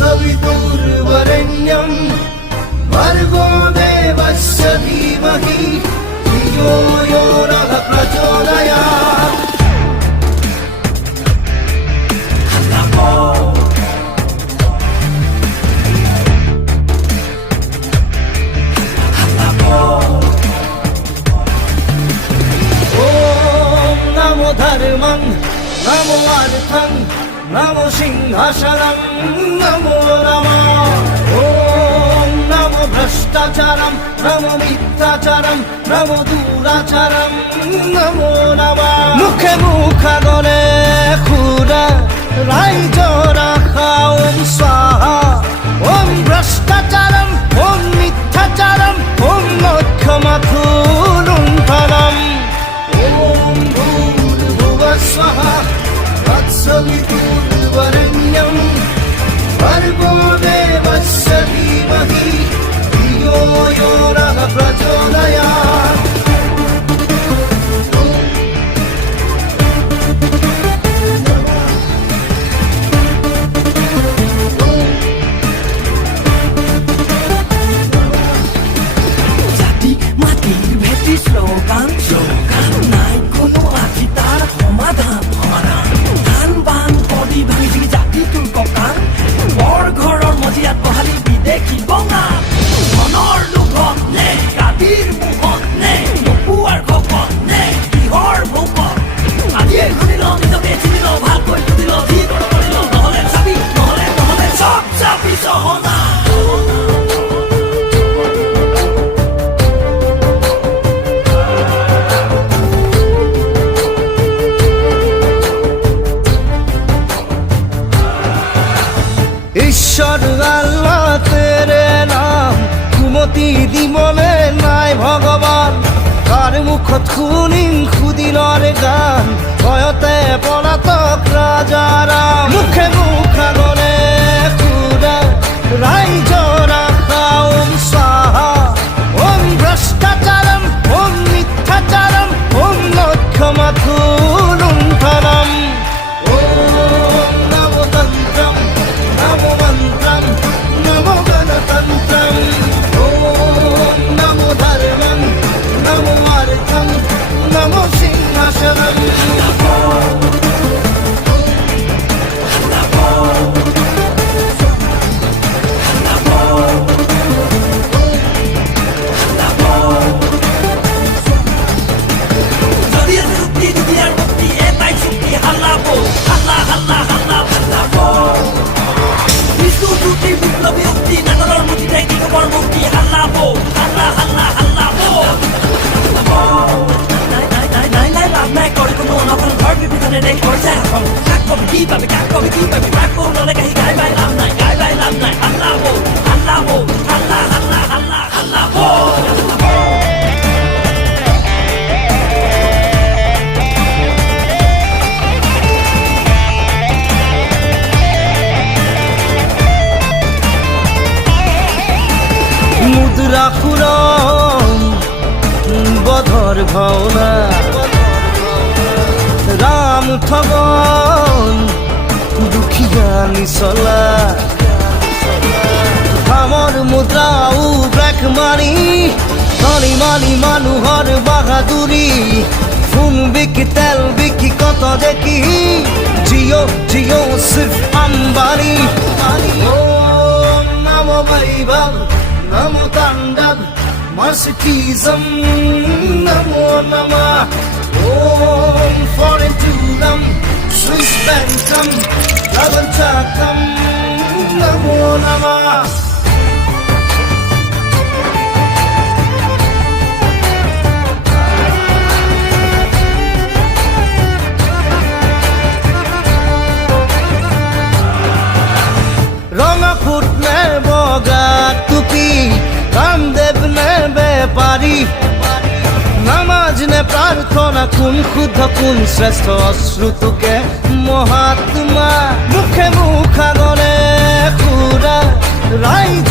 तत्सवितुर्वरेण्यं भर्गो देवस्य धीमहि धियो यो नः प्रचोदयात्। धर्मं नमो अर्थं नमो सिंहासनं नमो नमः। ॐ नमो भ्रष्टाचारं नमो मिथ्याचारं नमो दुराचारं नमो नमः। मुखे मुखा गले खुरा राइज राखा ओम स्वाहा। ओम भ्रष्टाचारं ओम मिथ्याचारं ओम मोक्षमाथुलुण्ठनम्। स्वाहा तत्सवितुर्वरेण्यं भर्गो देवस्य धीमहि धियो यो नः प्रचोदयात्। জাতি মাটির ভেটি স্লোগান স্লোগান নাই কোনো আজি তার সমাধান সমাধান। ধান বান পদি ভাঙি ভাঙি জাতি তোৰ ককান বৰ ঘৰৰ মজিয়াত বহালি বিদেশী বঙা। ধনৰ লোভত নে গাদীৰ মোহত নে নপুৱাৰ খপত নে কিহৰ ভোকত আজিয়ে শুনি ল নিজকে চিনি ল ভালকৈ বুজি ল যি কৰ কৰি ল নহ'লে চাবি নহ'লে নহ'লে চব চাবি চহনা। ঈশ্বর আল্লাহ তেরে নাম কুমতি দিমনে নাই ভগবান। কার মুখত শুনিম সুদিনৰ গান ভয়তে পলাতক ৰাজাৰাম। মুখে মুখা গলে খুৰা ৰাইজ ৰাখা ওম স্বাহা। ওম ভ্ৰষ্টাচাৰম ওম মিথ্যাচাৰম ওম মোক্ষমাথুলুণ্ঠনম। ওম নমো তন্ত্রম नमो मन्त्रं नमो गणतन्त्रं। ॐ नमो धर्मं नमो अर्थं नमो सिंहासनं। মুদ্রা খুরম বধর ভাওনা রাম ঠগন দুখিয়া নিচলা। ধামৰ মুদ্ৰাও ব্লেক মানি ধনী মানি মানুহৰ বাহাদুৰি। সোণ বিকি তেল বিকি কত দেখি জিঅ' জিঅ' সিৰ্ফ আম্বানী। ওম নমো বৈভৱ नमो तांडव मस्तिष्कं नमो नमः। ॐ फॉरेटूरम स्विस बैंकं लवंचाकं नमो नमः। रंगा फुट में बगा टुपी रामदेव ने बेपारी। নামাজ নে প্রার্থনা কোন শুদ্ধ কোন শ্রেষ্ঠ অশ্রুতুকে মহাত্মা। মুখে মুখা গলে খুৰা ৰাইজ